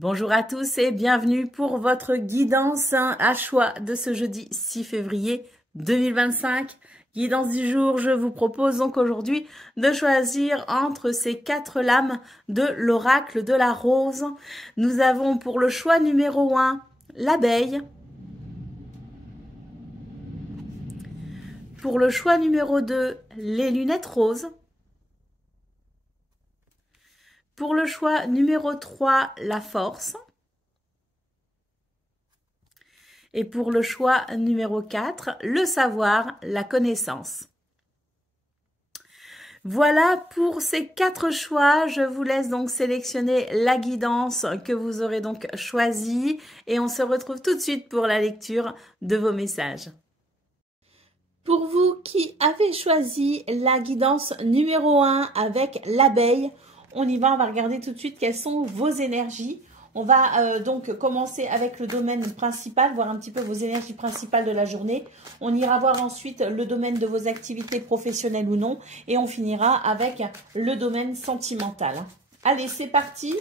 Bonjour à tous et bienvenue pour votre guidance à choix de ce jeudi 6 février 2025. Guidance du jour, je vous propose donc aujourd'hui de choisir entre ces 4 lames de l'oracle de la rose. Nous avons pour le choix numéro 1, l'abeille. Pour le choix numéro 2, les lunettes roses. Pour le choix numéro 3, la force. Et pour le choix numéro 4, le savoir, la connaissance. Voilà pour ces 4 choix. Je vous laisse donc sélectionner la guidance que vous aurez donc choisie. Et on se retrouve tout de suite pour la lecture de vos messages. Pour vous qui avez choisi la guidance numéro 1 avec l'abeille, on y va, on va regarder tout de suite quelles sont vos énergies. On va donc commencer avec le domaine principal, voir un petit peu vos énergies principales de la journée. On ira voir ensuite le domaine de vos activités professionnelles ou non. Et on finira avec le domaine sentimental. Allez, c'est parti.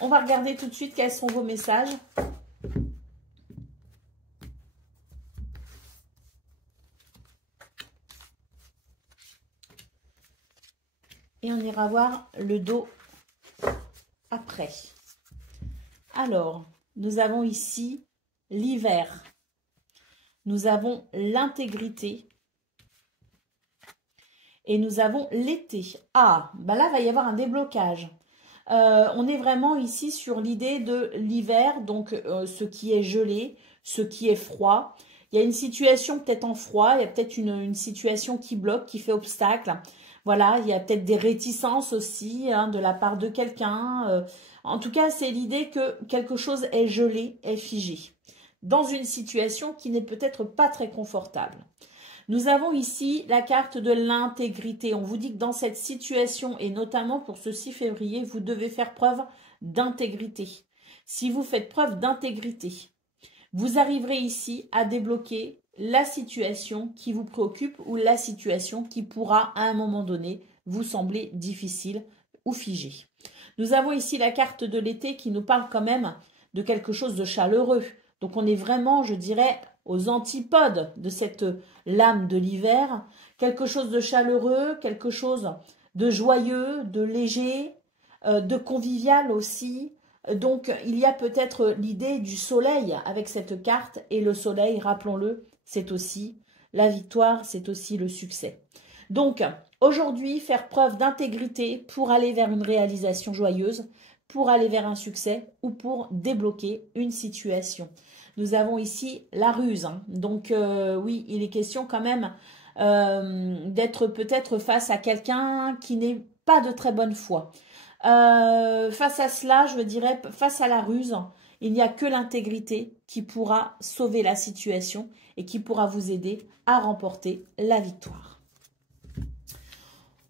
On va regarder tout de suite quels sont vos messages. Et on ira voir le dos après. Alors, nous avons ici l'hiver. Nous avons l'intégrité. Et nous avons l'été. Ah, bah là, il va y avoir un déblocage. On est vraiment ici sur l'idée de l'hiver, donc ce qui est gelé, ce qui est froid. Il y a une situation peut-être en froid, il y a peut-être une situation qui bloque, qui fait obstacle. Voilà, il y a peut-être des réticences aussi de la part de quelqu'un. En tout cas, c'est l'idée que quelque chose est gelé, est figé, dans une situation qui n'est peut-être pas très confortable. Nous avons ici la carte de l'intégrité. On vous dit que dans cette situation, et notamment pour ce 6 février, vous devez faire preuve d'intégrité. Si vous faites preuve d'intégrité, vous arriverez ici à débloquer la situation qui vous préoccupe ou la situation qui pourra à un moment donné vous sembler difficile ou figée. Nous avons ici la carte de l'été qui nous parle quand même de quelque chose de chaleureux. Donc on est vraiment, je dirais, aux antipodes de cette lame de l'hiver. Quelque chose de chaleureux, quelque chose de joyeux, de léger, de convivial aussi. Donc il y a peut-être l'idée du soleil avec cette carte. Et le soleil, rappelons-le, c'est aussi la victoire, c'est aussi le succès. Donc aujourd'hui, faire preuve d'intégrité pour aller vers une réalisation joyeuse, pour aller vers un succès ou pour débloquer une situation. Nous avons ici la ruse. Donc oui, il est question quand même d'être peut-être face à quelqu'un qui n'est pas de très bonne foi. Face à cela, je dirais, face à la ruse, il n'y a que l'intégrité qui pourra sauver la situation et qui pourra vous aider à remporter la victoire.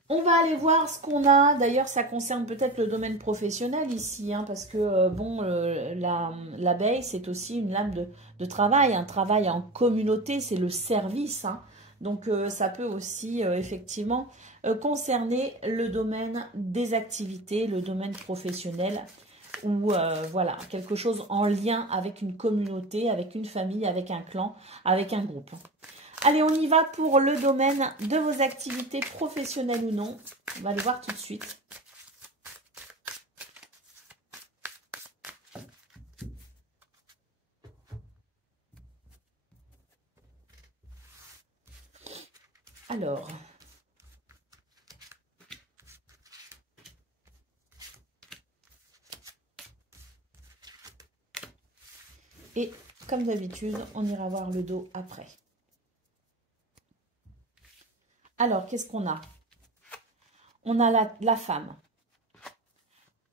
On va aller voir ce qu'on a. D'ailleurs, ça concerne peut-être le domaine professionnel ici, parce que bon, l'abeille, c'est aussi une lame de travail, un travail en communauté, c'est le service. Donc, ça peut aussi effectivement concerner le domaine des activités, le domaine professionnel, ou voilà, quelque chose en lien avec une communauté, avec une famille, avec un clan, avec un groupe. Allez, on y va pour le domaine de vos activités professionnelles ou non. On va le voir tout de suite. Alors, et comme d'habitude, on ira voir le dos après. Alors, qu'est-ce qu'on a? On a la femme.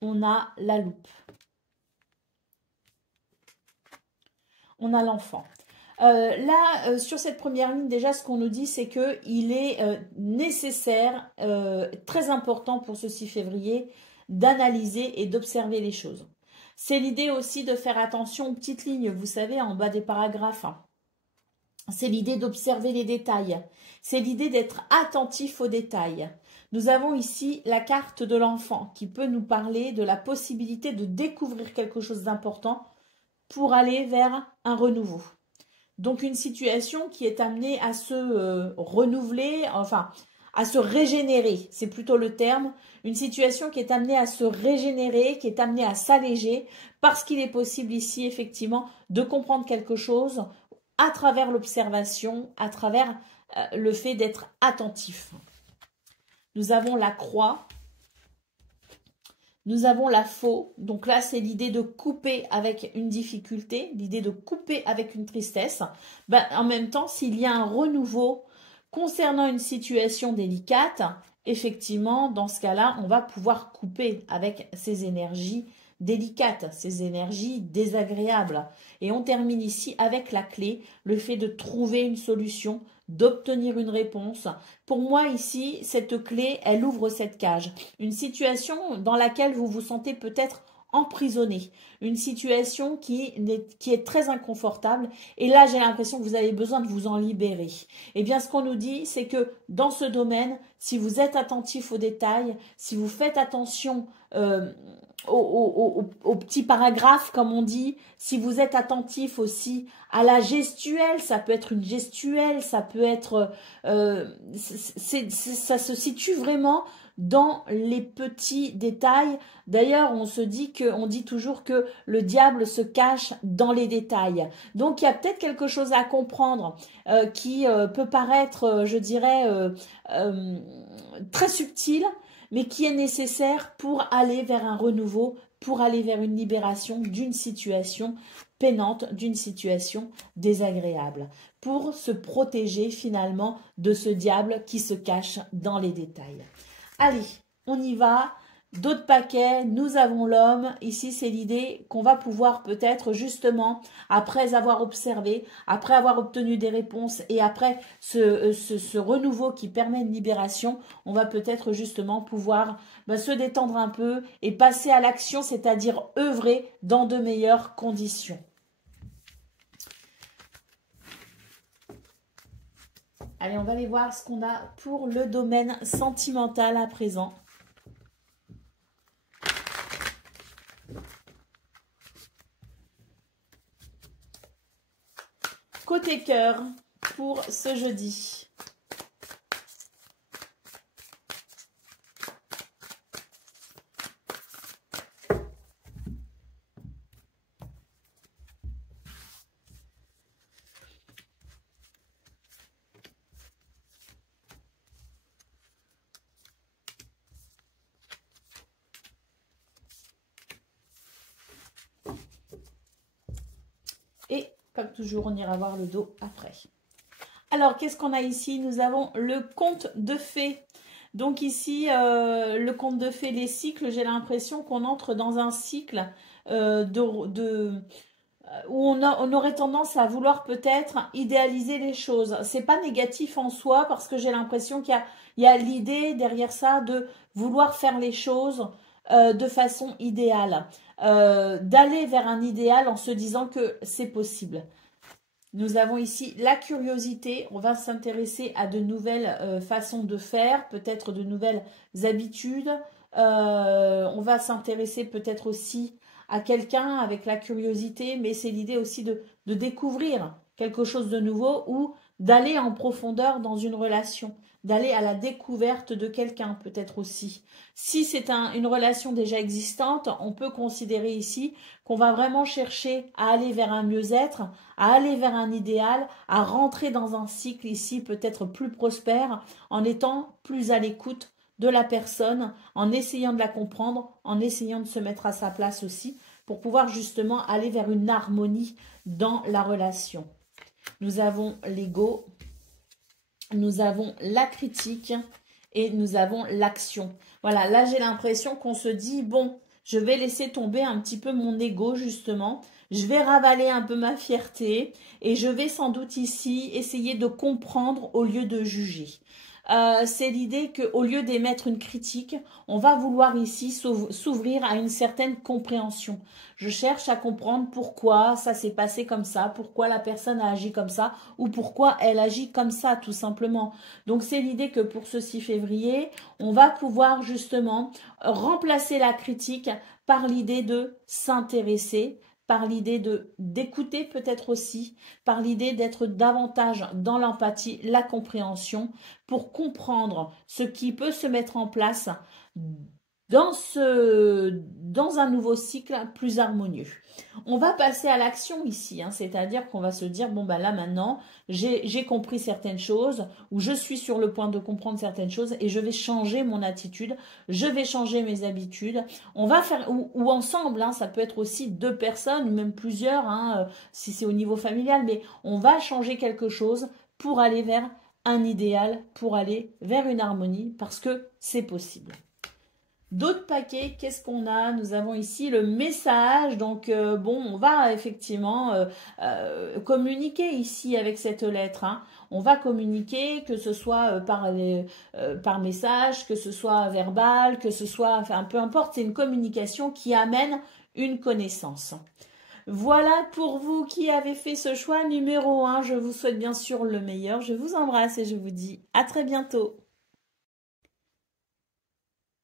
On a la loupe. On a l'enfant. Là, sur cette première ligne, déjà, ce qu'on nous dit, c'est qu'il est nécessaire, très important pour ce 6 février, d'analyser et d'observer les choses. C'est l'idée aussi de faire attention aux petites lignes, vous savez, en bas des paragraphes. C'est l'idée d'observer les détails. C'est l'idée d'être attentif aux détails. Nous avons ici la carte de l'enfant qui peut nous parler de la possibilité de découvrir quelque chose d'important pour aller vers un renouveau. Donc une situation qui est amenée à se renouveler, enfin à se régénérer, c'est plutôt le terme. Une situation qui est amenée à se régénérer, qui est amenée à s'alléger, parce qu'il est possible ici effectivement de comprendre quelque chose à travers l'observation, à travers le fait d'être attentif. Nous avons la croix. Nous avons la faux, donc là c'est l'idée de couper avec une difficulté, l'idée de couper avec une tristesse. Ben, en même temps, s'il y a un renouveau concernant une situation délicate, effectivement, dans ce cas-là, on va pouvoir couper avec ces énergies délicates, ces énergies désagréables. Et on termine ici avec la clé, le fait de trouver une solution, d'obtenir une réponse. Pour moi, ici, cette clé, elle ouvre cette cage. Une situation dans laquelle vous vous sentez peut-être emprisonné, une situation qui est très inconfortable. Et là, j'ai l'impression que vous avez besoin de vous en libérer. Eh bien, ce qu'on nous dit, c'est que dans ce domaine, si vous êtes attentif aux détails, si vous faites attention aux petits paragraphes, comme on dit, si vous êtes attentif aussi à la gestuelle, ça peut être une gestuelle, ça peut être... ça se situe vraiment dans les petits détails. D'ailleurs, on dit toujours que le diable se cache dans les détails. Donc, il y a peut-être quelque chose à comprendre qui peut paraître, je dirais, très subtil, mais qui est nécessaire pour aller vers un renouveau, pour aller vers une libération d'une situation peinante, d'une situation désagréable, pour se protéger finalement de ce diable qui se cache dans les détails. Allez, on y va. D'autres paquets, nous avons l'homme. Ici, c'est l'idée qu'on va pouvoir peut-être justement, après avoir observé, après avoir obtenu des réponses et après ce renouveau qui permet une libération, on va peut-être justement pouvoir se détendre un peu et passer à l'action, c'est-à-dire œuvrer dans de meilleures conditions. Allez, on va aller voir ce qu'on a pour le domaine sentimental à présent. Côté cœur pour ce jeudi. Et comme toujours, on ira voir le dos après. Alors, qu'est-ce qu'on a ici? Nous avons le conte de fées. Donc ici, le conte de fées, les cycles, j'ai l'impression qu'on entre dans un cycle où on aurait tendance à vouloir peut-être idéaliser les choses. C'est pas négatif en soi parce que j'ai l'impression qu'il y a l'idée derrière ça de vouloir faire les choses de façon idéale. D'aller vers un idéal en se disant que c'est possible. Nous avons ici la curiosité, on va s'intéresser à de nouvelles façons de faire, peut-être de nouvelles habitudes. On va s'intéresser peut-être aussi à quelqu'un avec la curiosité, mais c'est l'idée aussi de découvrir quelque chose de nouveau ou d'aller en profondeur dans une relation, d'aller à la découverte de quelqu'un peut-être aussi. Si c'est une relation déjà existante, on peut considérer ici qu'on va vraiment chercher à aller vers un mieux-être, à aller vers un idéal, à rentrer dans un cycle ici peut-être plus prospère en étant plus à l'écoute de la personne, en essayant de la comprendre, en essayant de se mettre à sa place aussi pour pouvoir justement aller vers une harmonie dans la relation. Nous avons l'ego, nous avons la critique et nous avons l'action. Voilà, là j'ai l'impression qu'on se dit, bon, je vais laisser tomber un petit peu mon ego justement, je vais ravaler un peu ma fierté et je vais sans doute ici essayer de comprendre au lieu de juger. c'est l'idée qu'au lieu d'émettre une critique, on va vouloir ici s'ouvrir à une certaine compréhension. Je cherche à comprendre pourquoi ça s'est passé comme ça, pourquoi la personne a agi comme ça, ou pourquoi elle agit comme ça, tout simplement. Donc c'est l'idée que pour ce 6 février, on va pouvoir justement remplacer la critique par l'idée de s'intéresser, par l'idée d'écouter peut-être aussi, par l'idée d'être davantage dans l'empathie, la compréhension, pour comprendre ce qui peut se mettre en place dans un nouveau cycle plus harmonieux. On va passer à l'action ici, hein, c'est-à-dire qu'on va se dire, bon ben là maintenant, j'ai compris certaines choses, ou je suis sur le point de comprendre certaines choses, et je vais changer mon attitude, je vais changer mes habitudes. On va faire, ou ensemble, hein, ça peut être aussi 2 personnes, ou même plusieurs, hein, si c'est au niveau familial, mais on va changer quelque chose pour aller vers un idéal, pour aller vers une harmonie, parce que c'est possible. D'autres paquets, qu'est-ce qu'on a? Nous avons ici le message. Donc, bon, on va effectivement communiquer ici avec cette lettre. Hein. On va communiquer, que ce soit par message, que ce soit verbal, que ce soit, enfin, peu importe, c'est une communication qui amène une connaissance. Voilà pour vous qui avez fait ce choix numéro 1. Je vous souhaite bien sûr le meilleur. Je vous embrasse et je vous dis à très bientôt.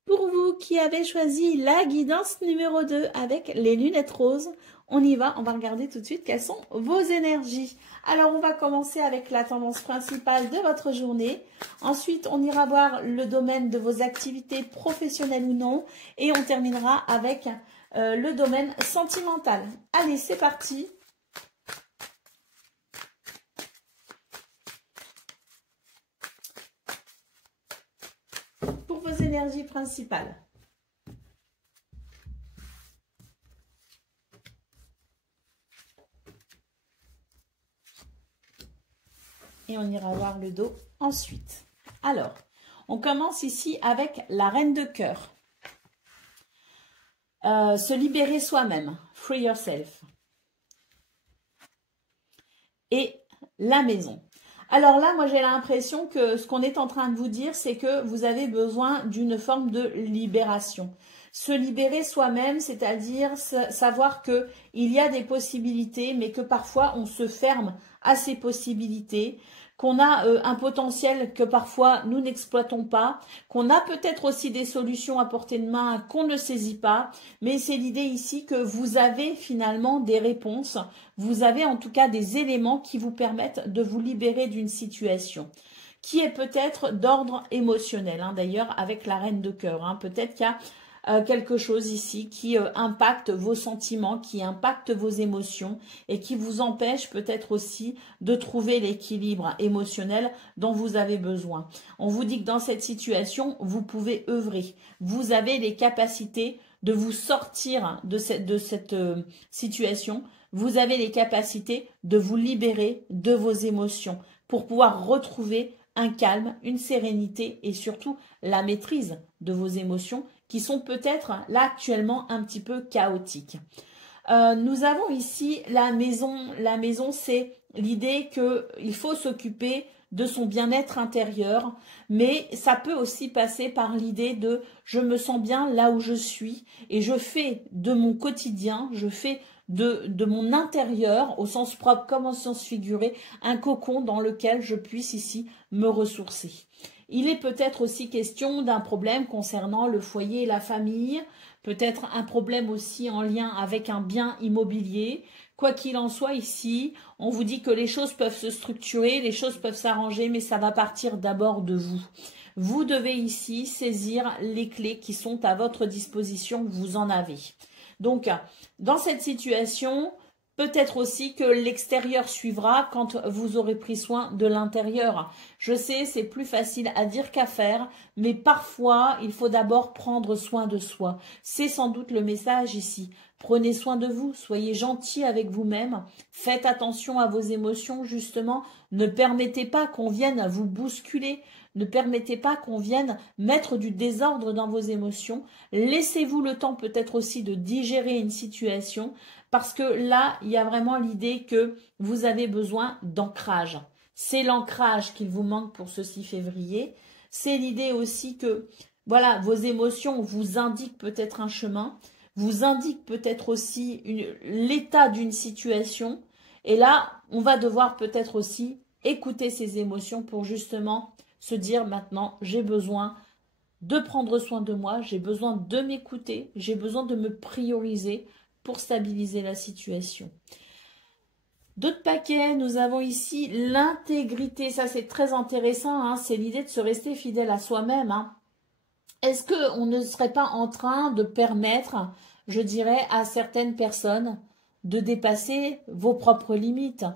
Pour vous qui avez choisi la guidance numéro 2 avec les lunettes roses, on y va, on va regarder tout de suite quelles sont vos énergies. Alors, on va commencer avec la tendance principale de votre journée. Ensuite, on ira voir le domaine de vos activités professionnelles ou non. Et on terminera avec le domaine sentimental. Allez, c'est parti. Pour vos énergies principales. Et on ira voir le dos ensuite. Alors, on commence ici avec la reine de cœur. Se libérer soi-même. Free yourself. Et la maison. Alors là, moi j'ai l'impression que ce qu'on est en train de vous dire, c'est que vous avez besoin d'une forme de libération. Se libérer soi-même, c'est-à-dire savoir qu'il y a des possibilités, mais que parfois on se ferme à ces possibilités, qu'on a un potentiel que parfois nous n'exploitons pas, qu'on a peut-être aussi des solutions à portée de main qu'on ne saisit pas, mais c'est l'idée ici que vous avez finalement des réponses, vous avez en tout cas des éléments qui vous permettent de vous libérer d'une situation qui est peut-être d'ordre émotionnel, hein, d'ailleurs avec la reine de cœur, hein, peut-être qu'il y a quelque chose ici qui impacte vos sentiments, qui impacte vos émotions et qui vous empêche peut-être aussi de trouver l'équilibre émotionnel dont vous avez besoin. On vous dit que dans cette situation, vous pouvez œuvrer. Vous avez les capacités de vous sortir de cette situation. Vous avez les capacités de vous libérer de vos émotions pour pouvoir retrouver un calme, une sérénité et surtout la maîtrise de vos émotions qui sont peut-être là actuellement un petit peu chaotiques. Nous avons ici la maison. La maison, c'est l'idée qu'il faut s'occuper de son bien-être intérieur, mais ça peut aussi passer par l'idée de je me sens bien là où je suis et je fais de mon quotidien, je fais de mon intérieur, au sens propre comme au sens figuré, un cocon dans lequel je puisse ici me ressourcer. Il est peut-être aussi question d'un problème concernant le foyer et la famille, peut-être un problème aussi en lien avec un bien immobilier. Quoi qu'il en soit ici, on vous dit que les choses peuvent se structurer, les choses peuvent s'arranger, mais ça va partir d'abord de vous. Vous devez ici saisir les clés qui sont à votre disposition, vous en avez. Donc, dans cette situation, peut-être aussi que l'extérieur suivra quand vous aurez pris soin de l'intérieur. Je sais, c'est plus facile à dire qu'à faire, mais parfois, il faut d'abord prendre soin de soi. C'est sans doute le message ici. Prenez soin de vous, soyez gentil avec vous-même, faites attention à vos émotions justement, ne permettez pas qu'on vienne vous bousculer, ne permettez pas qu'on vienne mettre du désordre dans vos émotions, laissez-vous le temps peut-être aussi de digérer une situation, parce que là, il y a vraiment l'idée que vous avez besoin d'ancrage. C'est l'ancrage qu'il vous manque pour ce 6 février. C'est l'idée aussi que, voilà, vos émotions vous indiquent peut-être un chemin, vous indiquent peut-être aussi l'état d'une situation. Et là, on va devoir peut-être aussi écouter ces émotions pour justement se dire maintenant, j'ai besoin de prendre soin de moi, j'ai besoin de m'écouter, j'ai besoin de me prioriser pour stabiliser la situation. D'autres paquets, nous avons ici l'intégrité. Ça, c'est très intéressant. Hein, c'est l'idée de se rester fidèle à soi-même. Hein. Est-ce qu'on ne serait pas en train de permettre, je dirais, à certaines personnes de dépasser vos propres limites?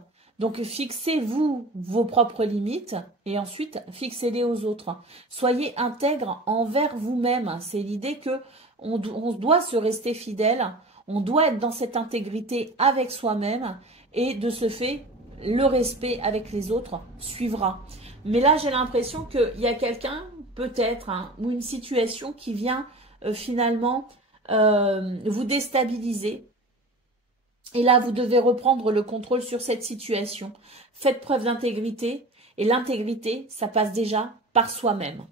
Donc, fixez-vous vos propres limites et ensuite, fixez-les aux autres. Soyez intègre envers vous-même. C'est l'idée que on doit se rester fidèle. On doit être dans cette intégrité avec soi-même et de ce fait, le respect avec les autres suivra. Mais là, j'ai l'impression qu'il y a quelqu'un, peut-être, hein, ou une situation qui vient finalement vous déstabiliser. Et là, vous devez reprendre le contrôle sur cette situation. Faites preuve d'intégrité. Et l'intégrité, ça passe déjà par soi-même.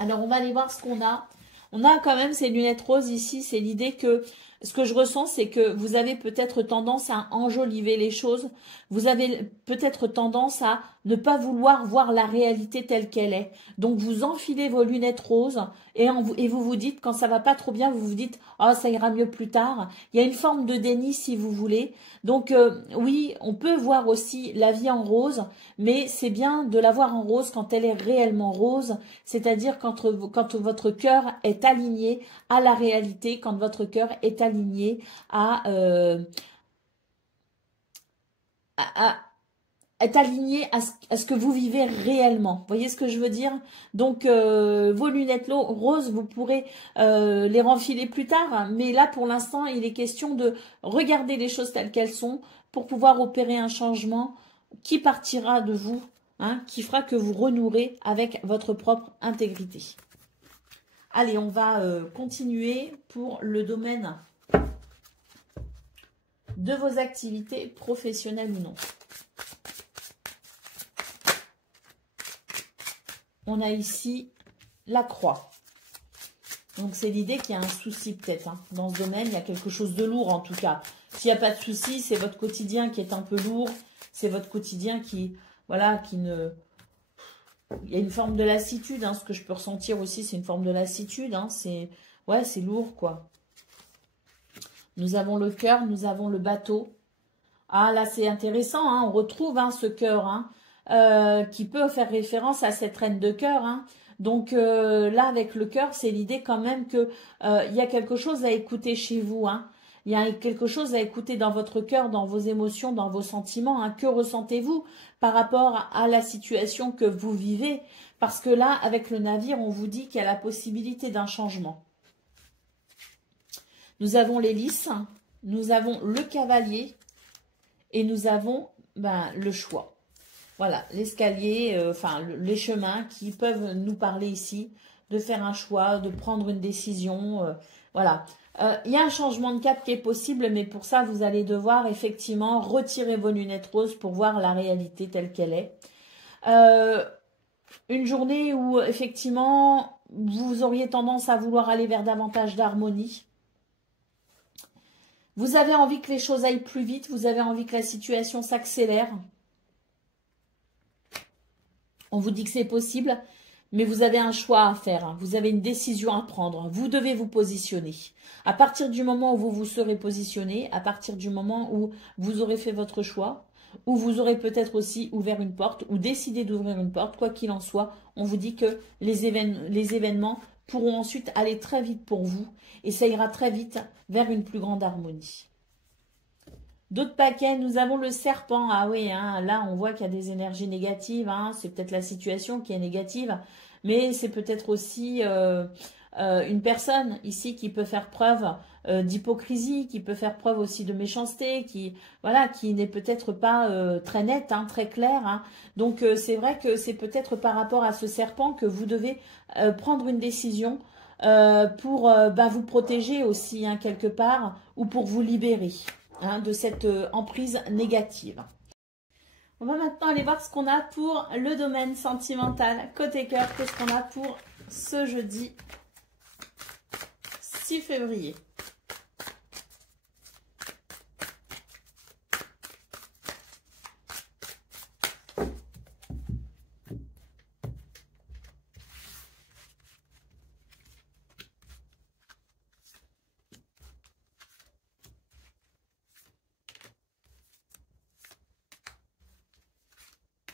Alors, on va aller voir ce qu'on a. On a quand même ces lunettes roses ici. C'est l'idée que ce que je ressens, c'est que vous avez peut-être tendance à enjoliver les choses. Vous avez peut-être tendance à ne pas vouloir voir la réalité telle qu'elle est. Donc, vous enfilez vos lunettes roses et vous vous dites, quand ça va pas trop bien, vous vous dites « Oh, ça ira mieux plus tard ». Il y a une forme de déni si vous voulez. Donc, oui, on peut voir aussi la vie en rose, mais c'est bien de la voir en rose quand elle est réellement rose, c'est-à-dire quand votre cœur est aligné à la réalité, quand votre cœur est aligné est aligné à ce que vous vivez réellement. Vous voyez ce que je veux dire? Donc, vos lunettes roses, vous pourrez les renfiler plus tard. Mais là, pour l'instant, il est question de regarder les choses telles qu'elles sont pour pouvoir opérer un changement qui partira de vous, hein, qui fera que vous renouerez avec votre propre intégrité. Allez, on va continuer pour le domaine de vos activités professionnelles ou non. On a ici la croix. Donc, c'est l'idée qu'il y a un souci peut-être. Hein. Dans ce domaine, il y a quelque chose de lourd en tout cas. S'il n'y a pas de souci, c'est votre quotidien qui est un peu lourd. C'est votre quotidien qui, voilà, qui ne... Il y a une forme de lassitude. Hein. Ce que je peux ressentir aussi, c'est une forme de lassitude. Hein. Ouais, c'est lourd, quoi. Nous avons le cœur, nous avons le bateau. Ah, là, c'est intéressant. Hein. On retrouve hein, ce cœur, hein. Qui peut faire référence à cette reine de cœur. Hein. Donc là, avec le cœur, c'est l'idée quand même que il y a quelque chose à écouter chez vous. Hein. Il y a quelque chose à écouter dans votre cœur, dans vos émotions, dans vos sentiments. Hein. Que ressentez-vous par rapport à la situation que vous vivez? Parce que là, avec le navire, on vous dit qu'il y a la possibilité d'un changement. Nous avons l'hélice, nous avons le cavalier et nous avons le choix. Voilà, l'escalier, enfin les chemins qui peuvent nous parler ici, de faire un choix, de prendre une décision. Voilà, il y a un changement de cap qui est possible, mais pour ça, vous allez devoir effectivement retirer vos lunettes roses pour voir la réalité telle qu'elle est. Une journée où effectivement, vous auriez tendance à vouloir aller vers davantage d'harmonie. Vous avez envie que les choses aillent plus vite, vous avez envie que la situation s'accélère. On vous dit que c'est possible, mais vous avez un choix à faire. Hein. Vous avez une décision à prendre. Vous devez vous positionner. À partir du moment où vous vous serez positionné, à partir du moment où vous aurez fait votre choix, où vous aurez peut-être aussi ouvert une porte ou décidé d'ouvrir une porte, quoi qu'il en soit, on vous dit que les événements pourront ensuite aller très vite pour vous et ça ira très vite vers une plus grande harmonie. D'autres paquets, nous avons le serpent. Ah oui, hein, là, on voit qu'il y a des énergies négatives. Hein, c'est peut-être la situation qui est négative, mais c'est peut-être aussi une personne ici qui peut faire preuve d'hypocrisie, qui peut faire preuve aussi de méchanceté, qui n'est peut-être pas très nette, hein, très claire. Hein. Donc, c'est vrai que c'est peut-être par rapport à ce serpent que vous devez prendre une décision pour vous protéger aussi, hein, quelque part, ou pour vous libérer. Hein, de cette emprise négative. On va maintenant aller voir ce qu'on a pour le domaine sentimental. Côté cœur, qu'est-ce qu'on a pour ce jeudi 6 février.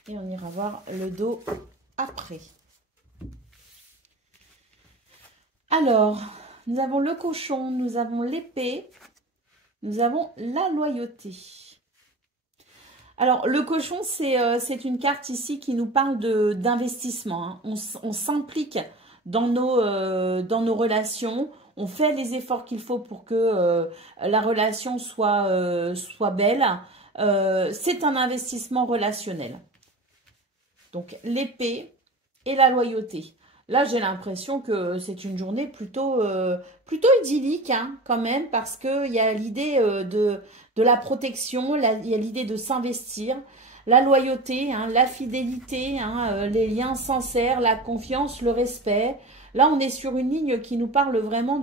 Et on ira voir le dos après. Alors, nous avons le cochon, nous avons l'épée, nous avons la loyauté. Alors, le cochon, c'est une carte ici qui nous parle d'investissement. Hein. On s'implique dans nos relations. On fait les efforts qu'il faut pour que la relation soit belle. C'est un investissement relationnel. Donc, l'épée et la loyauté. Là, j'ai l'impression que c'est une journée plutôt idyllique, hein, quand même, parce qu'il y a l'idée de la protection, il y a l'idée de s'investir, la loyauté, hein, la fidélité, hein, les liens sincères, la confiance, le respect. Là, on est sur une ligne qui nous parle vraiment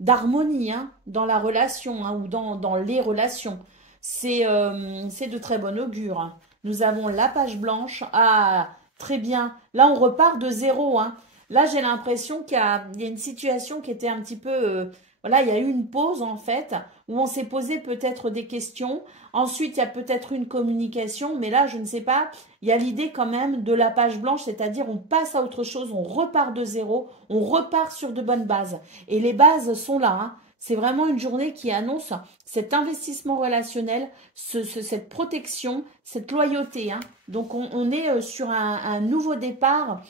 d'harmonie, hein, dans la relation, hein, ou dans les relations. C'est de très bon augure, hein. Nous avons la page blanche. Ah, très bien. Là, on repart de zéro, hein. Là, j'ai l'impression qu'il y a une situation qui était un petit peu... voilà, il y a eu une pause, en fait, où on s'est posé peut-être des questions. Ensuite, il y a peut-être une communication. Mais là, je ne sais pas. Il y a l'idée quand même de la page blanche, c'est-à-dire on passe à autre chose, on repart de zéro, on repart sur de bonnes bases. Et les bases sont là, hein. C'est vraiment une journée qui annonce cet investissement relationnel, cette protection, cette loyauté, hein. Donc, on est sur un nouveau départ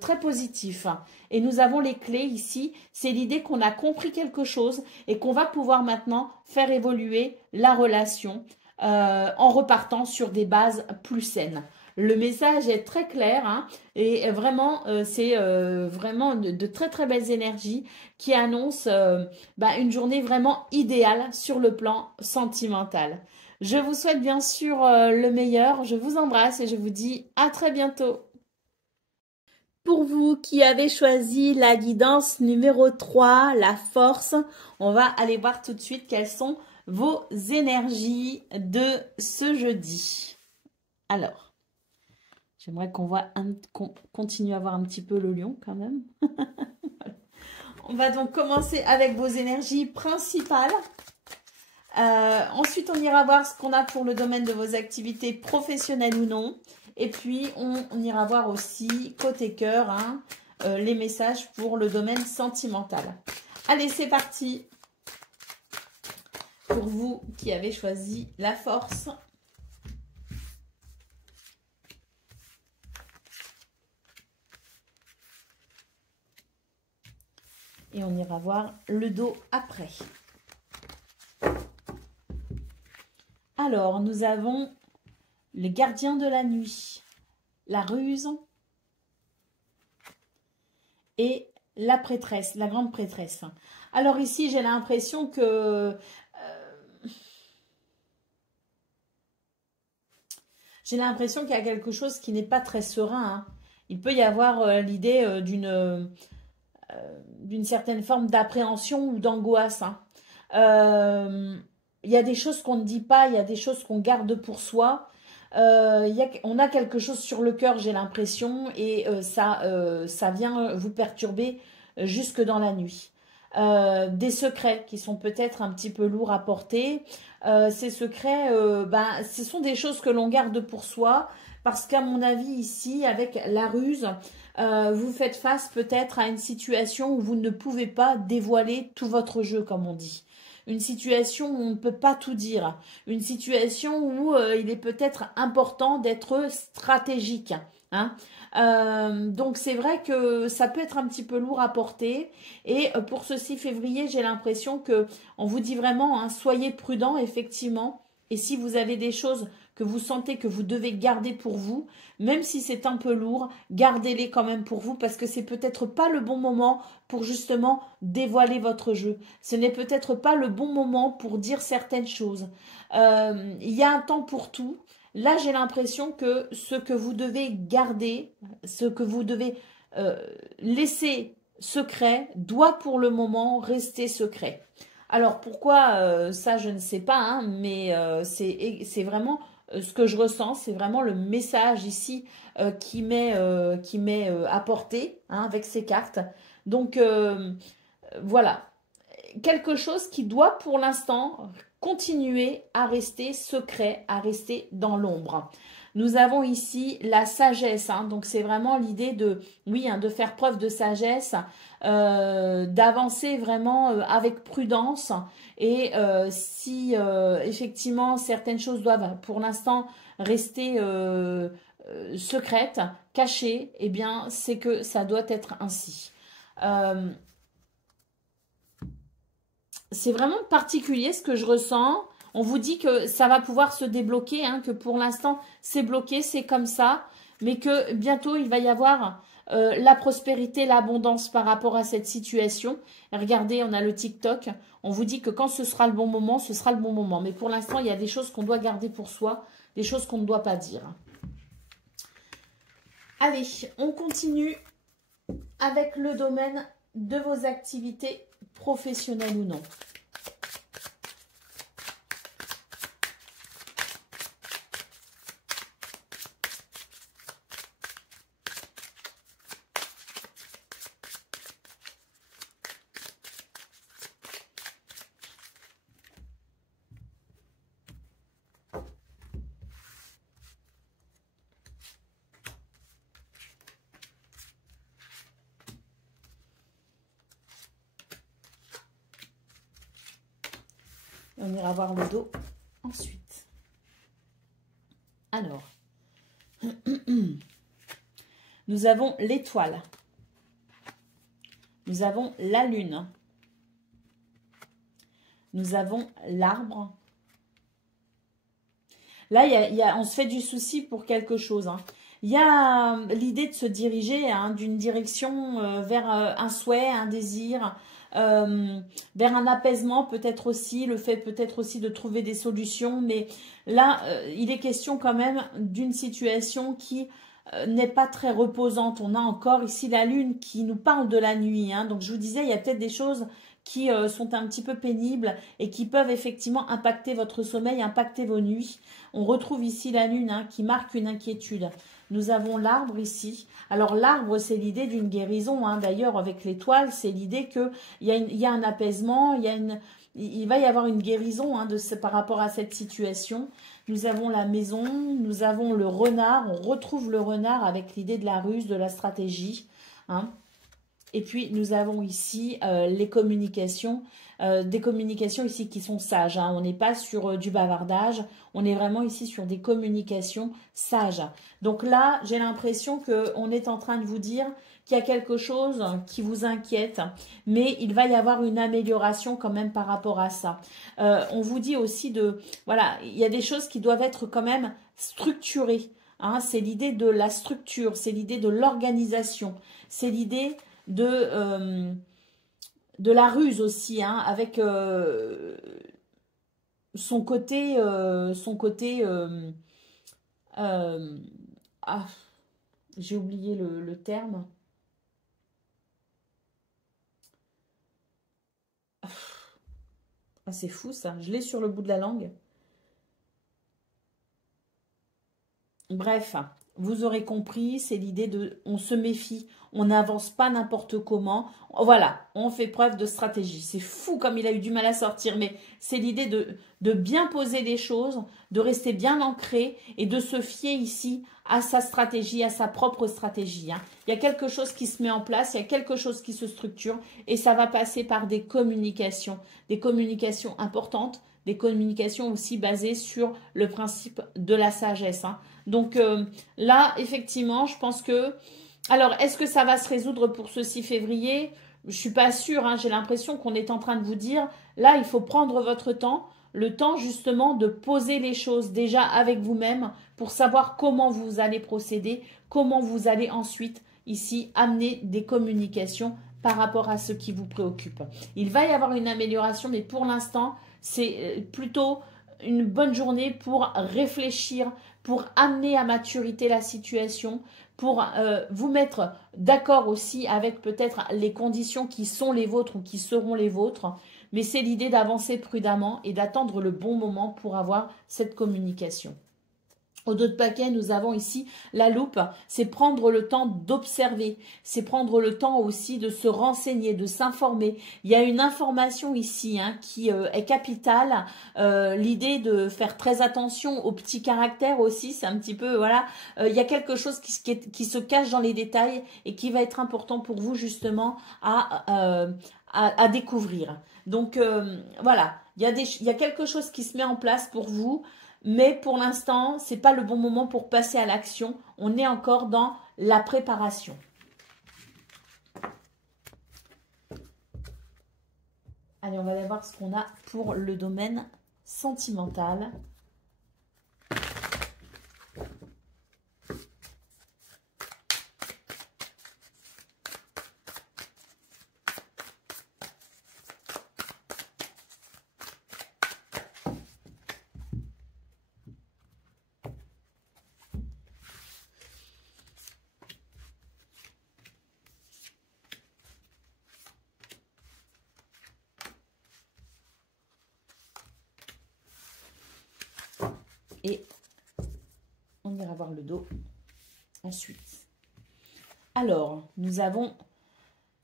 très positif. Et nous avons les clés ici. C'est l'idée qu'on a compris quelque chose et qu'on va pouvoir maintenant faire évoluer la relation en repartant sur des bases plus saines. Le message est très clair, hein, et vraiment, c'est vraiment de très très belles énergies qui annoncent une journée vraiment idéale sur le plan sentimental. Je vous souhaite bien sûr le meilleur, je vous embrasse et je vous dis à très bientôt. Pour vous qui avez choisi la guidance numéro 3, la force, on va aller voir tout de suite quelles sont vos énergies de ce jeudi. Alors. J'aimerais qu'on continue à voir un petit peu le lion quand même. On va donc commencer avec vos énergies principales. Ensuite, on ira voir ce qu'on a pour le domaine de vos activités professionnelles ou non. Et puis, on ira voir aussi, côté cœur, hein, les messages pour le domaine sentimental. Allez, c'est parti. Pour vous qui avez choisi la force. Et on ira voir le dos après. Alors, nous avons les gardiens de la nuit, la ruse et la prêtresse, la grande prêtresse. Alors ici, j'ai l'impression que... j'ai l'impression qu'il y a quelque chose qui n'est pas très serein, hein. Il peut y avoir l'idée d'une certaine forme d'appréhension ou d'angoisse, hein. Il y a des choses qu'on ne dit pas, il y a des choses qu'on garde pour soi. On a quelque chose sur le cœur, j'ai l'impression, et ça vient vous perturber jusque dans la nuit. Des secrets qui sont peut-être un petit peu lourds à porter. Ces secrets, ce sont des choses que l'on garde pour soi, parce qu'à mon avis ici, avec la ruse, vous faites face peut-être à une situation où vous ne pouvez pas dévoiler tout votre jeu, comme on dit. Une situation où on ne peut pas tout dire. Une situation où il est peut-être important d'être stratégique, hein. Donc c'est vrai que ça peut être un petit peu lourd à porter. Et pour ce 6 février, j'ai l'impression que on vous dit vraiment, hein, soyez prudents, effectivement. Et si vous avez des choses que vous sentez que vous devez garder pour vous, même si c'est un peu lourd, gardez-les quand même pour vous, parce que c'est peut-être pas le bon moment pour justement dévoiler votre jeu. Ce n'est peut-être pas le bon moment pour dire certaines choses. Il y a un temps pour tout. Là, j'ai l'impression que ce que vous devez garder, ce que vous devez laisser secret, doit pour le moment rester secret. Alors pourquoi ça, je ne sais pas, hein, mais c'est vraiment ce que je ressens, c'est vraiment le message ici qui m'est apporté hein, avec ces cartes. Donc voilà, quelque chose qui doit pour l'instant continuer à rester secret, à rester dans l'ombre. Nous avons ici la sagesse, hein, donc c'est vraiment l'idée de, oui, hein, de faire preuve de sagesse, d'avancer vraiment avec prudence et si effectivement certaines choses doivent pour l'instant rester secrètes, cachées, eh bien c'est que ça doit être ainsi. Euh, c'est vraiment particulier ce que je ressens. On vous dit que ça va pouvoir se débloquer, hein, que pour l'instant c'est bloqué, c'est comme ça, mais que bientôt il va y avoir la prospérité, l'abondance par rapport à cette situation. Et regardez, on a le TikTok. On vous dit que quand ce sera le bon moment, ce sera le bon moment. Mais pour l'instant, il y a des choses qu'on doit garder pour soi, des choses qu'on ne doit pas dire. Allez, on continue avec le domaine de vos activités professionnelles ou non. On ira voir le dos ensuite. Alors, nous avons l'étoile. Nous avons la lune. Nous avons l'arbre. Là, on se fait du souci pour quelque chose. Hein. Il y a l'idée de se diriger hein, d'une direction vers un souhait, un désir, vers un apaisement peut-être aussi, le fait peut-être aussi de trouver des solutions. Mais là, il est question quand même d'une situation qui n'est pas très reposante. On a encore ici la lune qui nous parle de la nuit. Hein. Donc je vous disais, il y a peut-être des choses qui sont un petit peu pénibles et qui peuvent effectivement impacter votre sommeil, impacter vos nuits. On retrouve ici la lune hein, qui marque une inquiétude. Nous avons l'arbre ici. Alors l'arbre, c'est l'idée d'une guérison. Hein. D'ailleurs, avec l'étoile, c'est l'idée qu'il y a un apaisement, il va y avoir une guérison hein, par rapport à cette situation. Nous avons la maison, nous avons le renard. On retrouve le renard avec l'idée de la ruse, de la stratégie. Hein. Et puis, nous avons ici les communications, des communications ici qui sont sages. Hein. On n'est pas sur du bavardage, on est vraiment ici sur des communications sages. Donc là, j'ai l'impression qu'on est en train de vous dire qu'il y a quelque chose qui vous inquiète, mais il va y avoir une amélioration quand même par rapport à ça. On vous dit aussi voilà, il y a des choses qui doivent être quand même structurées. Hein. C'est l'idée de la structure, c'est l'idée de l'organisation, c'est l'idée de la ruse aussi, hein, avec son côté, ah, j'ai oublié le terme. Ah, c'est fou ça, je l'ai sur le bout de la langue. Bref, vous aurez compris, c'est l'idée de on se méfie, on n'avance pas n'importe comment. Voilà, on fait preuve de stratégie. C'est fou comme il a eu du mal à sortir, mais c'est l'idée de bien poser les choses, de rester bien ancré et de se fier ici à sa stratégie, à sa propre stratégie. Hein. Il y a quelque chose qui se met en place, il y a quelque chose qui se structure et ça va passer par des communications importantes, des communications aussi basées sur le principe de la sagesse. Hein. Donc là, effectivement, je pense que... Alors, est-ce que ça va se résoudre pour ce 6 février? Je ne suis pas sûre, hein, j'ai l'impression qu'on est en train de vous dire, là, il faut prendre votre temps, le temps justement de poser les choses déjà avec vous-même pour savoir comment vous allez procéder, comment vous allez ensuite ici amener des communications par rapport à ce qui vous préoccupe. Il va y avoir une amélioration, mais pour l'instant, c'est plutôt une bonne journée pour réfléchir, pour amener à maturité la situation, pour vous mettre d'accord aussi avec peut-être les conditions qui sont les vôtres ou qui seront les vôtres. Mais c'est l'idée d'avancer prudemment et d'attendre le bon moment pour avoir cette communication. Au dos de paquet, nous avons ici la loupe, c'est prendre le temps d'observer, c'est prendre le temps aussi de se renseigner, de s'informer. Il y a une information ici qui est capitale, l'idée de faire très attention aux petits caractères aussi, c'est un petit peu, voilà, il y a quelque chose qui se cache dans les détails et qui va être important pour vous justement à découvrir. Donc voilà, il y a quelque chose qui se met en place pour vous. Mais pour l'instant, ce n'est pas le bon moment pour passer à l'action. On est encore dans la préparation. Allez, on va aller voir ce qu'on a pour le domaine sentimental. Et on ira voir le dos ensuite. Alors, nous avons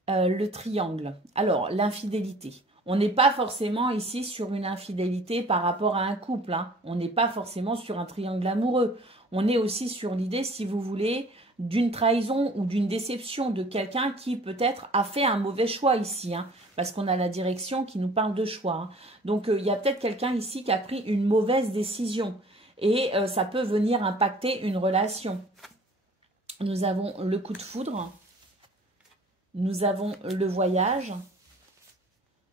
le triangle. Alors, l'infidélité. On n'est pas forcément ici sur une infidélité par rapport à un couple. On n'est pas forcément sur un triangle amoureux. On est aussi sur l'idée, si vous voulez, d'une trahison ou d'une déception de quelqu'un qui peut-être a fait un mauvais choix ici. Parce qu'on a la direction qui nous parle de choix. Donc, il y a peut-être quelqu'un ici qui a pris une mauvaise décision. Et ça peut venir impacter une relation. Nous avons le coup de foudre. Nous avons le voyage.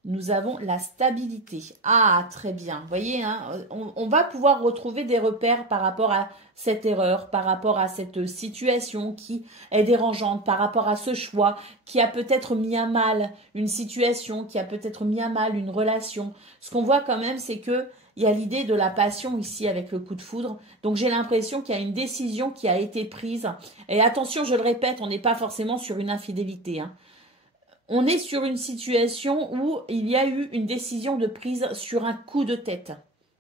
Nous avons la stabilité. Ah, très bien. Vous voyez, on va pouvoir retrouver des repères par rapport à cette erreur, par rapport à cette situation qui est dérangeante, par rapport à ce choix qui a peut-être mis à mal une situation, qui a peut-être mis à mal une relation. Ce qu'on voit quand même, c'est que il y a l'idée de la passion ici avec le coup de foudre. Donc, j'ai l'impression qu'il y a une décision qui a été prise. Et attention, je le répète, on n'est pas forcément sur une infidélité. On est sur une situation où il y a eu une décision de prise sur un coup de tête.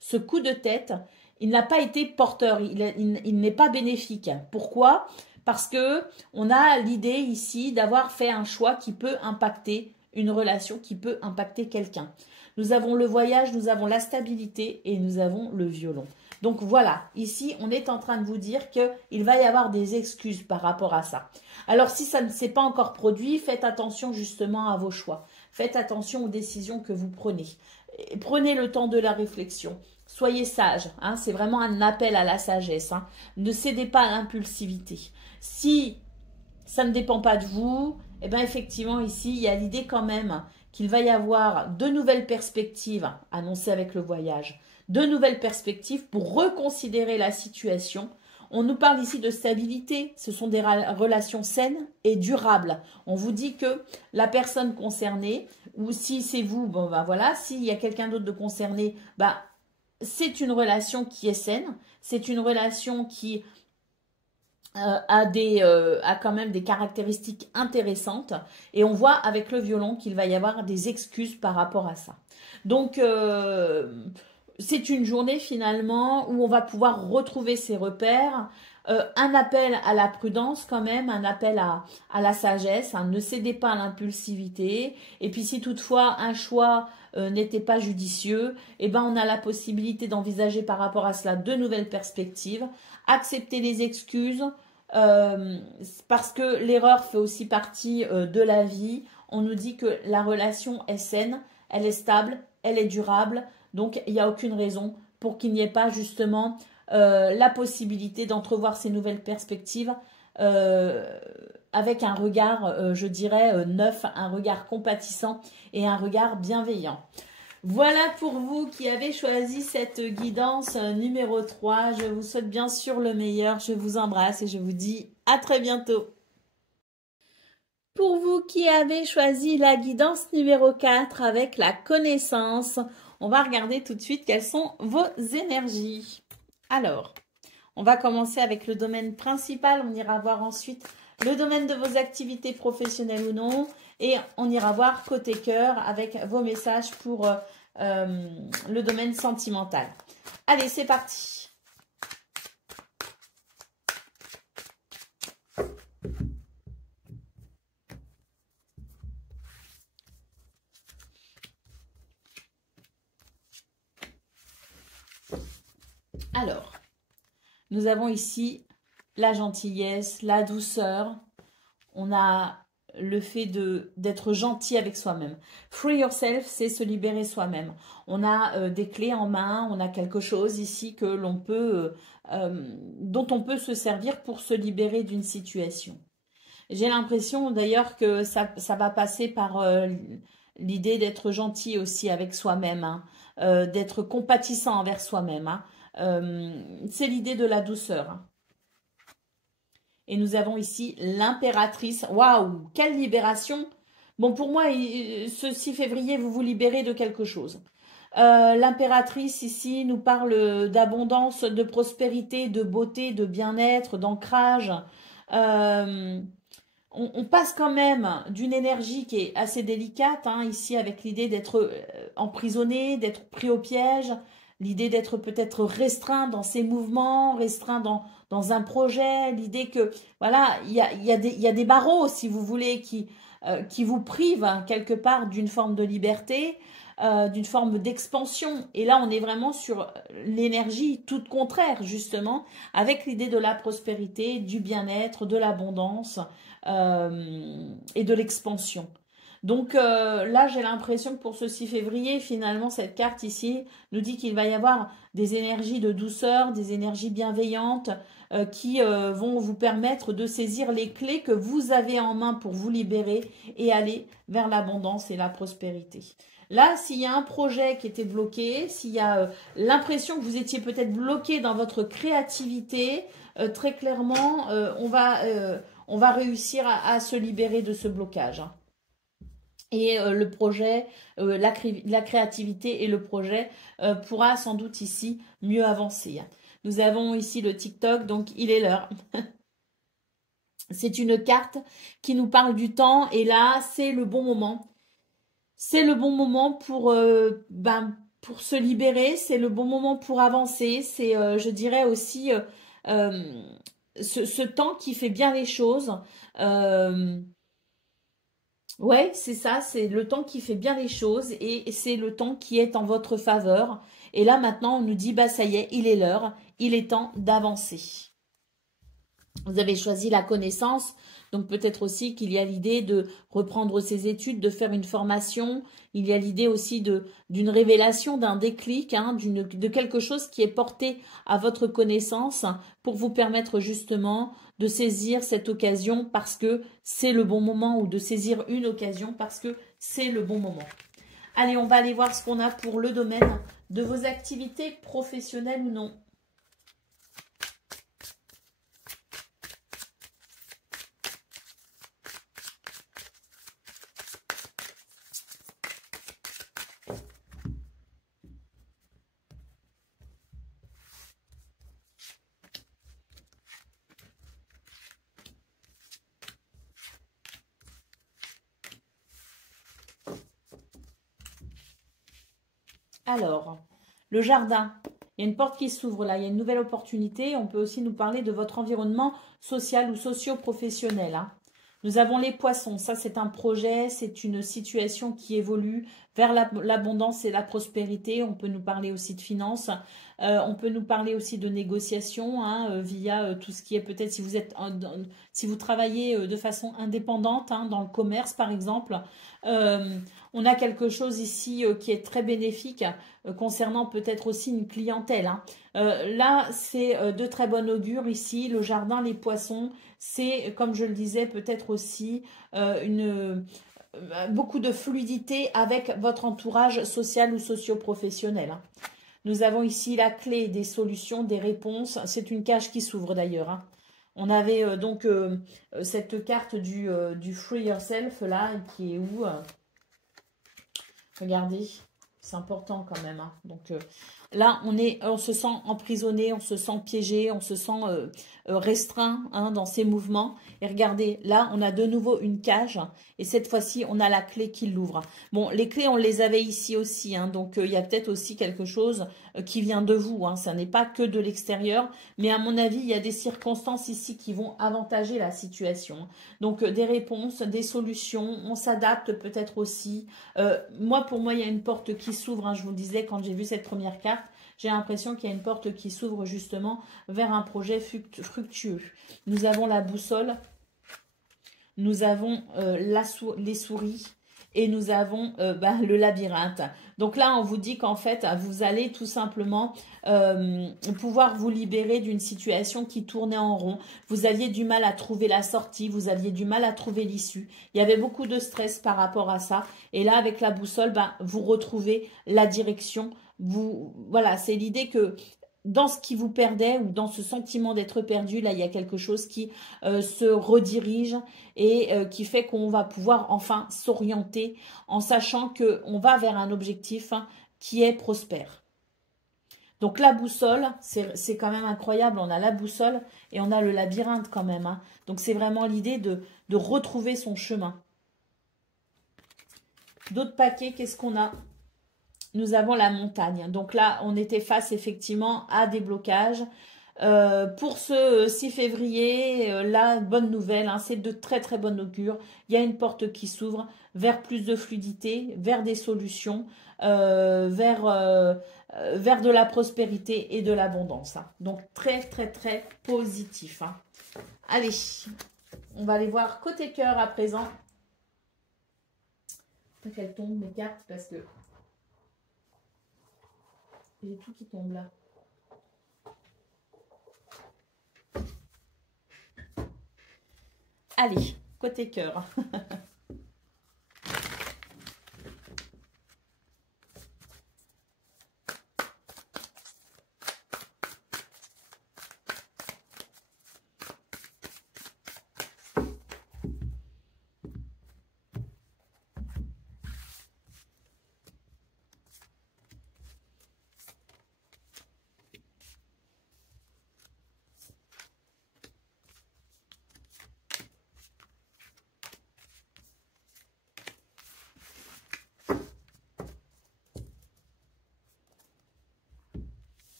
Ce coup de tête, il n'a pas été porteur, il n'est pas bénéfique. Pourquoi? Parce que on a l'idée ici d'avoir fait un choix qui peut impacter une relation, qui peut impacter quelqu'un. Nous avons le voyage, nous avons la stabilité et nous avons le violon. Donc voilà, ici, on est en train de vous dire qu'il va y avoir des excuses par rapport à ça. Alors, si ça ne s'est pas encore produit, faites attention justement à vos choix. Faites attention aux décisions que vous prenez. Prenez le temps de la réflexion. Soyez sage. C'est vraiment un appel à la sagesse. Ne cédez pas à l'impulsivité. Si ça ne dépend pas de vous, eh bien effectivement, ici, il y a l'idée quand même qu'il va y avoir de nouvelles perspectives annoncées avec le voyage, de nouvelles perspectives pour reconsidérer la situation. On nous parle ici de stabilité, ce sont des relations saines et durables. On vous dit que la personne concernée, ou si c'est vous, bon ben voilà, s'il y a quelqu'un d'autre de concerné, c'est une relation qui est saine, c'est une relation qui a quand même des caractéristiques intéressantes et on voit avec le violon qu'il va y avoir des excuses par rapport à ça. Donc c'est une journée finalement où on va pouvoir retrouver ses repères, un appel à la prudence quand même, un appel à la sagesse, ne cédez pas à l'impulsivité et puis si toutefois un choix n'était pas judicieux, eh ben on a la possibilité d'envisager par rapport à cela de nouvelles perspectives, accepter les excuses, parce que l'erreur fait aussi partie de la vie. On nous dit que la relation est saine, elle est stable, elle est durable, donc il n'y a aucune raison pour qu'il n'y ait pas justement la possibilité d'entrevoir ces nouvelles perspectives avec un regard, je dirais, neuf, un regard compatissant et un regard bienveillant. Voilà pour vous qui avez choisi cette guidance numéro 3. Je vous souhaite bien sûr le meilleur. Je vous embrasse et je vous dis à très bientôt. Pour vous qui avez choisi la guidance numéro 4 avec la connaissance, On va regarder tout de suite quelles sont vos énergies. Alors, on va commencer avec le domaine principal. On ira voir ensuite le domaine de vos activités professionnelles ou non. Et on ira voir côté cœur avec vos messages pour le domaine sentimental. Allez, c'est parti. Alors, nous avons ici la gentillesse, la douceur. On a le fait d'être gentil avec soi-même. Free yourself, c'est se libérer soi-même. On a des clés en main, on a quelque chose ici que l'on peut, dont on peut se servir pour se libérer d'une situation. J'ai l'impression d'ailleurs que ça va passer par l'idée d'être gentil aussi avec soi-même, hein, d'être compatissant envers soi-même. Hein. C'est l'idée de la douceur. Hein. Et nous avons ici l'impératrice. Waouh, quelle libération! Bon, pour moi, ce 6 février, vous vous libérez de quelque chose. L'impératrice ici nous parle d'abondance, de prospérité, de beauté, de bien-être, d'ancrage. On passe quand même d'une énergie qui est assez délicate, hein, ici avec l'idée d'être emprisonné, d'être pris au piège, l'idée d'être peut-être restreint dans ses mouvements, restreint dans un projet, l'idée que, voilà, il y a des barreaux, si vous voulez, qui vous privent hein, quelque part d'une forme de liberté, d'une forme d'expansion. Et là, on est vraiment sur l'énergie toute contraire, justement, avec l'idée de la prospérité, du bien-être, de l'abondance et de l'expansion. Donc là, j'ai l'impression que pour ce 6 février, finalement, cette carte ici nous dit qu'il va y avoir des énergies de douceur, des énergies bienveillantes qui vont vous permettre de saisir les clés que vous avez en main pour vous libérer et aller vers l'abondance et la prospérité. Là, s'il y a un projet qui était bloqué, s'il y a l'impression que vous étiez peut-être bloqué dans votre créativité, très clairement, on va réussir à se libérer de ce blocage. Hein. Et le projet, la créativité et le projet pourra sans doute ici mieux avancer. Nous avons ici le TikTok, donc il est l'heure. C'est une carte qui nous parle du temps et là, c'est le bon moment. C'est le bon moment pour se libérer, c'est le bon moment pour avancer. C'est, je dirais aussi, ce temps qui fait bien les choses. Ouais, c'est ça, c'est le temps qui fait bien les choses et c'est le temps qui est en votre faveur. Et là maintenant, on nous dit, bah ça y est, il est l'heure, il est temps d'avancer. Vous avez choisi la connaissance, donc peut-être aussi qu'il y a l'idée de reprendre ses études, de faire une formation. Il y a l'idée aussi d'une révélation, d'un déclic, hein, de quelque chose qui est porté à votre connaissance pour vous permettre justement de saisir cette occasion parce que c'est le bon moment ou de saisir une occasion parce que c'est le bon moment. Allez, on va aller voir ce qu'on a pour le domaine de vos activités professionnelles ou non. Alors, le jardin. Il y a une porte qui s'ouvre là, il y a une nouvelle opportunité. On peut aussi nous parler de votre environnement social ou socio-professionnel. Hein. Nous avons les poissons. Ça, c'est un projet, c'est une situation qui évolue vers l'abondance et la prospérité. On peut nous parler aussi de finances. On peut nous parler aussi de négociations hein, via tout ce qui est peut-être si vous travaillez de façon indépendante hein, dans le commerce par exemple. On a quelque chose ici qui est très bénéfique concernant peut-être aussi une clientèle. Hein. Là, c'est de très bon augure ici. Le jardin, les poissons, c'est, comme je le disais, peut-être aussi beaucoup de fluidité avec votre entourage social ou socio-professionnel. Hein. Nous avons ici la clé des solutions, des réponses. C'est une cage qui s'ouvre d'ailleurs. Hein. On avait donc cette carte du Free Yourself là, qui est où Regardez, C'est important quand même, hein. Donc là, on se sent emprisonné, on se sent piégé, on se sent restreint, hein, dans ses mouvements. Et regardez, là, on a de nouveau une cage. Et cette fois-ci, on a la clé qui l'ouvre. Bon, les clés, on les avait ici aussi, hein. Donc il y a peut-être aussi quelque chose qui vient de vous, hein. Ça n'est pas que de l'extérieur. Mais à mon avis, il y a des circonstances ici qui vont avantager la situation. Donc des réponses, des solutions. On s'adapte peut-être aussi. Pour moi, il y a une porte qui s'ouvre, hein, je vous le disais quand j'ai vu cette première carte. J'ai l'impression qu'il y a une porte qui s'ouvre justement vers un projet fructueux. Nous avons la boussole, nous avons les souris et nous avons le labyrinthe. Donc là, on vous dit qu'en fait, vous allez tout simplement pouvoir vous libérer d'une situation qui tournait en rond. Vous aviez du mal à trouver la sortie, vous aviez du mal à trouver l'issue. Il y avait beaucoup de stress par rapport à ça. Et là, avec la boussole, vous retrouvez la direction. Voilà, c'est l'idée que dans ce qui vous perdait ou dans ce sentiment d'être perdu, là, il y a quelque chose qui se redirige et qui fait qu'on va pouvoir enfin s'orienter en sachant qu'on va vers un objectif, hein, qui est prospère. Donc la boussole, c'est quand même incroyable. On a la boussole et on a le labyrinthe quand même, hein. Donc c'est vraiment l'idée de retrouver son chemin. D'autres paquets, qu'est-ce qu'on a ? Nous avons la montagne. Donc là, on était face effectivement à des blocages. Pour ce 6 février, la bonne nouvelle, hein, c'est de très très bonnes augures. Il y a une porte qui s'ouvre vers plus de fluidité, vers des solutions, vers de la prospérité et de l'abondance, hein. Donc très très très positif, hein. Allez, on va aller voir côté cœur à présent. Faut qu'elles tombent mes cartes parce que j'ai tout qui tombe là. Allez, côté cœur.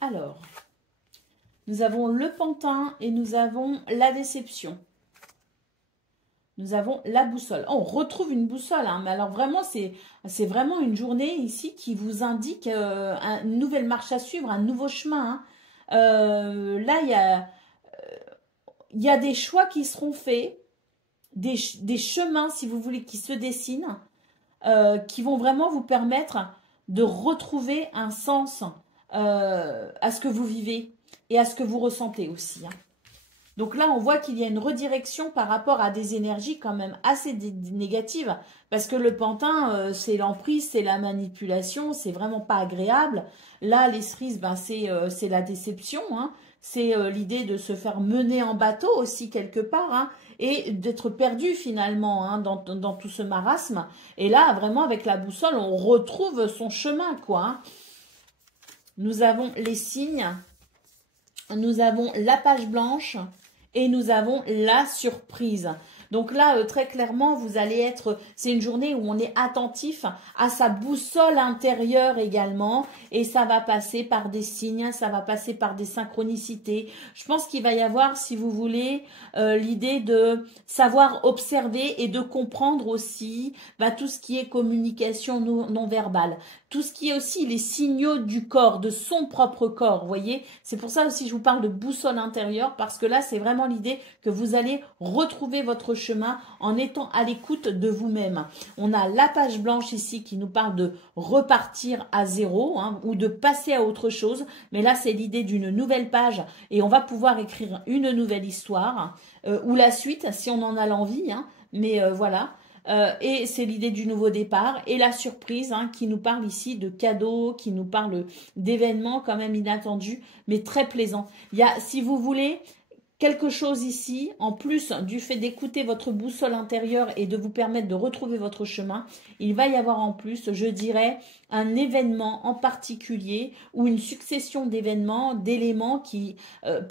Alors, nous avons le pantin et nous avons la déception. Nous avons la boussole. Oh, on retrouve une boussole, hein, mais alors vraiment, c'est vraiment une journée ici qui vous indique une nouvelle marche à suivre, un nouveau chemin, hein. Là, il y a des choix qui seront faits, des chemins, si vous voulez, qui se dessinent, qui vont vraiment vous permettre de retrouver un sens à ce que vous vivez et à ce que vous ressentez aussi, hein. Donc là, on voit qu'il y a une redirection par rapport à des énergies quand même assez négatives, parce que le pantin, c'est l'emprise, c'est la manipulation, c'est vraiment pas agréable. Là, les cerises, c'est la déception, hein. C'est l'idée de se faire mener en bateau aussi quelque part, hein, et d'être perdu finalement, hein, dans tout ce marasme. Et là, vraiment, avec la boussole, on retrouve son chemin, quoi, hein. Nous avons les signes, nous avons la page blanche et nous avons la surprise. Donc là, très clairement, vous allez être... C'est une journée où on est attentif à sa boussole intérieure également. Et ça va passer par des signes, ça va passer par des synchronicités. Je pense qu'il va y avoir, si vous voulez, l'idée de savoir observer et de comprendre aussi tout ce qui est communication non verbale. Tout ce qui est aussi les signaux du corps, de son propre corps, vous voyez. C'est pour ça aussi que je vous parle de boussole intérieure, parce que là, c'est vraiment l'idée que vous allez retrouver votre chemin en étant à l'écoute de vous-même. On a la page blanche ici qui nous parle de repartir à zéro, hein, ou de passer à autre chose. Mais là, c'est l'idée d'une nouvelle page et on va pouvoir écrire une nouvelle histoire, ou la suite si on en a l'envie, hein, mais voilà. Et c'est l'idée du nouveau départ et la surprise, hein, qui nous parle ici de cadeaux, qui nous parle d'événements quand même inattendus, mais très plaisants. Il y a, si vous voulez, quelque chose ici, en plus du fait d'écouter votre boussole intérieure et de vous permettre de retrouver votre chemin, il va y avoir en plus, je dirais, un événement en particulier ou une succession d'événements, d'éléments qui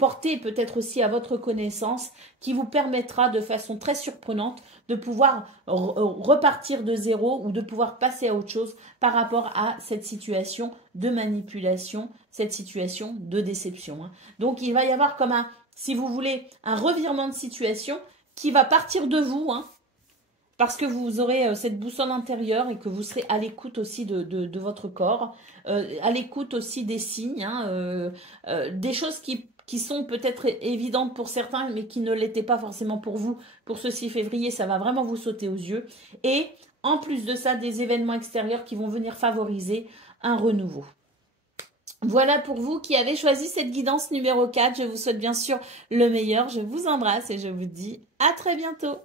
portés peut-être aussi à votre connaissance, qui vous permettra de façon très surprenante de pouvoir repartir de zéro ou de pouvoir passer à autre chose par rapport à cette situation de manipulation, cette situation de déception. Donc il va y avoir comme un, si vous voulez, un revirement de situation qui va partir de vous, parce que vous aurez cette boussole intérieure et que vous serez à l'écoute aussi de votre corps, à l'écoute aussi des signes, des choses qui sont peut-être évidentes pour certains, mais qui ne l'étaient pas forcément pour vous. Pour ce 6 février, ça va vraiment vous sauter aux yeux. Et en plus de ça, des événements extérieurs qui vont venir favoriser un renouveau. Voilà pour vous qui avez choisi cette guidance numéro 4. Je vous souhaite bien sûr le meilleur. Je vous embrasse et je vous dis à très bientôt.